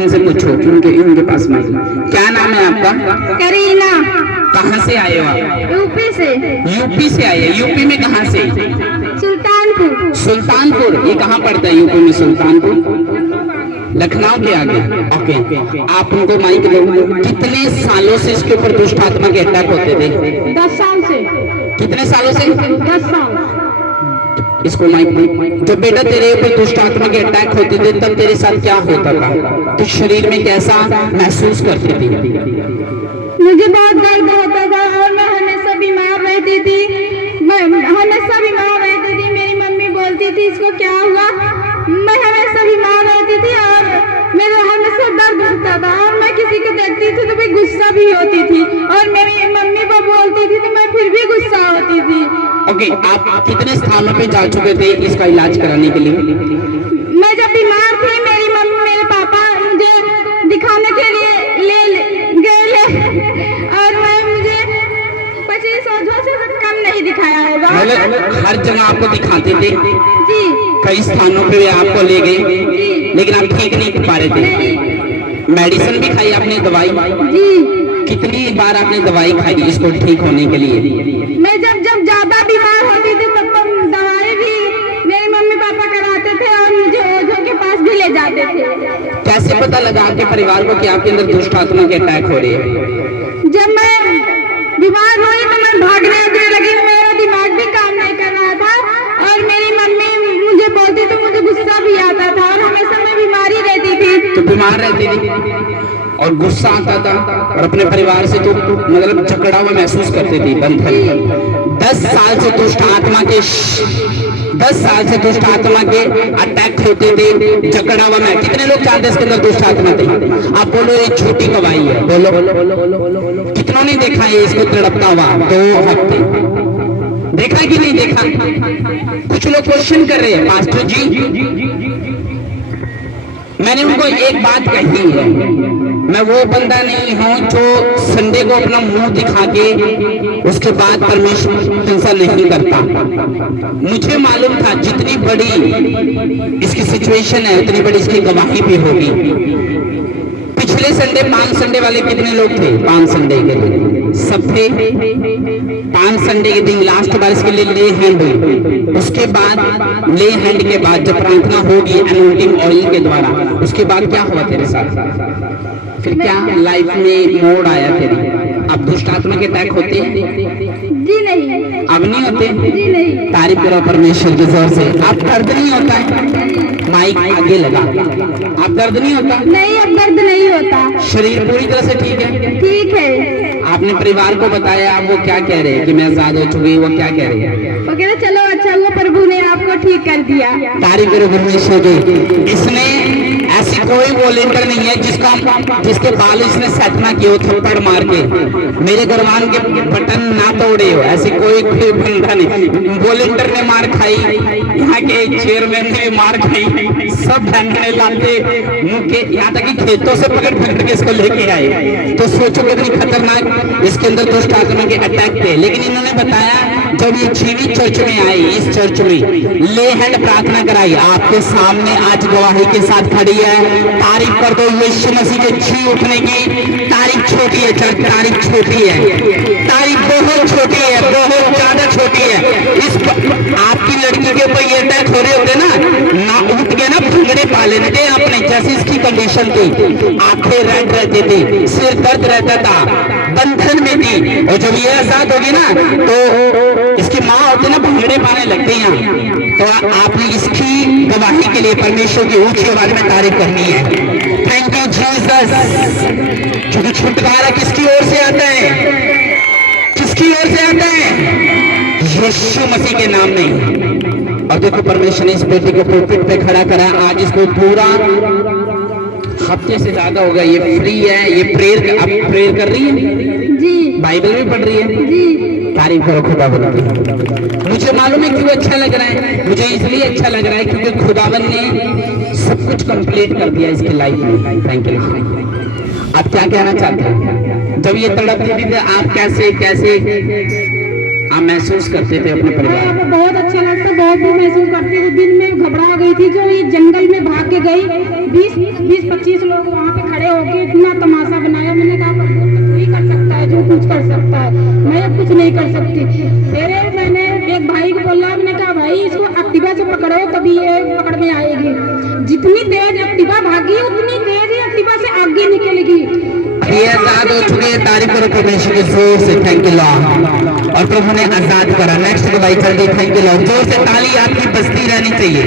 इनसे पूछो, इनके पास में। क्या नाम है आपका? करीना। कहाँ से आए हो आप? यूपी से। यूपी से आए? यूपी में कहाँ से? सुल्तानपुर। सुल्तानपुर, ये कहाँ पड़ता है यूपी में सुल्तानपुर? लखनऊ के आगे। ओके, आप उनको माइक दो। कितने सालों से इसके ऊपर दुष्ट आत्मा के अटैक होते थे? 10 साल से। कितने सालों से? 10 साल। इसको माइक दो। जब बेटा तेरे ऊपर दुष्ट आत्मा के अटैक होते थे तब तेरे साथ क्या होता था? तो शरीर में कैसा महसूस करती थी? मुझे बहुत दर्द होता था और मैं हमेशा बीमार रहती थी। मैं हमेशा बीमार रहती थी। मेरी मम्मी बोलती थी इसको क्या हुआ। मैं हमेशा बीमार रहती थी और मेरे हमेशा दर्द होता था और मैं किसी को देखती थी तो मैं गुस्सा भी होती थी और मेरी मम्मी को बोलती थी तो मैं फिर भी गुस्सा होती थी। ओके, आप कितने स्थानों पे जा चुके थे इसका इलाज कराने के लिए? मैं जब बीमार थी मेरी मम्मी मेरे पापा मुझे दिखाने के लिए गए और मैं मुझे 25 से कम नहीं दिखाया होगा। हर जगह आपको दिखाते थे? जी। कई स्थानों पे आपको ले गए लेकिन आप ठीक नहीं कर पा रहे थे? मेडिसिन भी खाई आपने? दवाई? जी। कितनी बार आपने दवाई खाई इसको ठीक होने के लिए? मैं जब ज्यादा बीमार होती थी तब दवाई भी मेरे मम्मी पापा कराते थे और मुझे ओझों के पास भी ले जाते थे। कैसे पता लगा आपके परिवार को कि आपके अंदर दुष्ट आत्मा के अटैक हो रही है? जब मैं बीमार हुई तो मैं भागने लगी। मेरा दिमाग भी काम नहीं कर रहा था और मेरी मम्मी मुझे बोलती तो मुझे गुस्सा भी आता था और हमेशा मैं बीमारी रहती थी। तो बीमार रहती थी और गुस्सा आता था और अपने परिवार से तो मतलब झगड़ा हुआ महसूस करती थी। बंधन 10 साल से दुष्ट आत्मा के 10 साल से दुष्ट आत्मा के अटैक होते थे, झगड़ा हुआ में। कितने लोग जानते हैं इसके अंदर दुष्ट आत्मा थे? आप बोलो ये झूठी गवाही है। बोलो कितनों ने देखा है इसको तड़पता हुआ? 2 हफ्ते देखा कि नहीं देखा? कुछ लोग क्वेश्चन कर रहे हैं पास्टर जी। मैंने उनको एक बात कही है, मैं वो बंदा नहीं हूं जो संडे को अपना मुंह दिखा के उसके बाद परमेश्वर प्रशंसा नहीं करता। मुझे मालूम था जितनी बड़ी इसकी सिचुएशन है उतनी बड़ी इसकी गवाही भी होगी। पिछले संडे 5 संडे वाले कितने लोग थे? 5 संडे के दिन सब थे। 5 संडे के दिन लास्ट बार इसके लिए ले हैंड हुई। उसके बाद ले हैंड के बाद जब प्रार्थना होगी एनोइंटिंग ऑयल के द्वारा, उसके बाद क्या हुआ तेरे साथ? फिर क्या लाइफ में मोड़ आया तेरी? अब दुष्ट आत्मा के अटैक होते हैं? जी नहीं। अब नहीं होते? जी नहीं। तारीफ करो परमेश्वर के जोर से। अब दर्द नहीं होता है? माइक आगे लगा। अब दर्द नहीं होता? नहीं, अब दर्द नहीं होता। शरीर पूरी तरह से ठीक है? ठीक है। आपने परिवार को बताया? अब वो क्या कह रहे हैं कि मैं आजाद हो चुकी? वो क्या कह रहे हैं? वो कह रहे चलो अच्छा हुआ प्रभु ने आपको ठीक कर दिया। तारीफ करो परमेश्वर की। इसने ऐसी कोई वॉलेंटियर नहीं है जिसके बाल इसने सेट ना किए हो थप्पड़ मार के, मेरे गुरबान के बटन ना तोड़े हो। ऐसी कोई बंदा नहीं। वॉलेंटियर ने मार खाई, यहाँ के चेयरमैन ने मार खाई, सब बहने लाते मुंह के, यहाँ तक कि खेतों से पकड़ के इसको लेके आए। तो सोचो कितनी खतरनाक इसके अंदर दुष्ट आत्मा के अटैक थे। लेकिन इन्होंने बताया जब ये जीवित चर्च में आई, इस चर्च में ले हैंड प्रार्थना कराई, आपके सामने आज गवाही के साथ खड़ी है। तारीफ कर दो यीशु मसीह के जी उठने की। तारीफ छोटी है चर्च, तारीफ छोटी है, तारीफ बहुत छोटी है, बहुत ज्यादा छोटी है। इस आपकी लड़की के ऊपर ये अटैक हो रहे होते ना उठ के ना भंगड़े पा लेते अपने, जैसी इसकी कंडीशन थी। आंखें रेड रहती थी, सिर दर्द रहता था, बंधन में थी। और जब ये आजाद होगी ना तो इसकी माँ होती ना भंगड़े पाने लगती हैं। तो आपने इसकी गवाही के लिए परमेश्वर की ऊंची आवाज में तारीफ करनी है। Thank you Jesus. क्योंकि छुटकारा किसकी ओर से आता है? किसकी ओर से आता है? यीशु मसीह के नाम में। और देखो परमेश्वर ने इस बेटे को पुलपिट पे खड़ा करा। आज इसको पूरा हफ्ते से ज्यादा हो गया ये फ्री है। ये प्रेयर अब प्रेयर कर रही है जी, बाइबल भी पढ़ रही है जी। तारीफ करो खुदा की। मुझे मालूम है क्यों अच्छा लग रहा है। मुझे इसलिए अच्छा लग रहा है क्योंकि खुदावन ने सब कुछ कंप्लीट कर दिया इसकी लाइफ में। Thank you. आप क्या कहना चाहते हैं? जब ये तड़पती थी आप कैसे कैसे आप महसूस करते थे अपने परिवार? बहुत अच्छा लगता, बहुत महसूस करती थी। दिन में घबरा गई थी। जो ये जंगल में भाग के गई, 20-25 लोग वहाँ पे होके इतना तमाशा बनाया। मैंने कहा प्रभु तू ही कर सकता है, जो कुछ कर सकता है, मैं अब कुछ नहीं कर सकती। फिर मैंने एक भाई को बोला, मैंने कहा भाई इसको एक्टिवा से पकड़ो तभी ये पकड़ में आएगी। जितनी तेज एक्टिवा भागी उतनी तेज ही एक्टिवा से आगे निकलेगी। ये आजाद हो चुके हैं, तारीफ करो परमेश्वर के जोर से, थैंक यू लॉर्ड। और प्रभु ने आजाद करा। नेक्स्ट गवाही चल रही, थैंक यू लॉर्ड। जोर से ताली आपकी बजती रहनी चाहिए।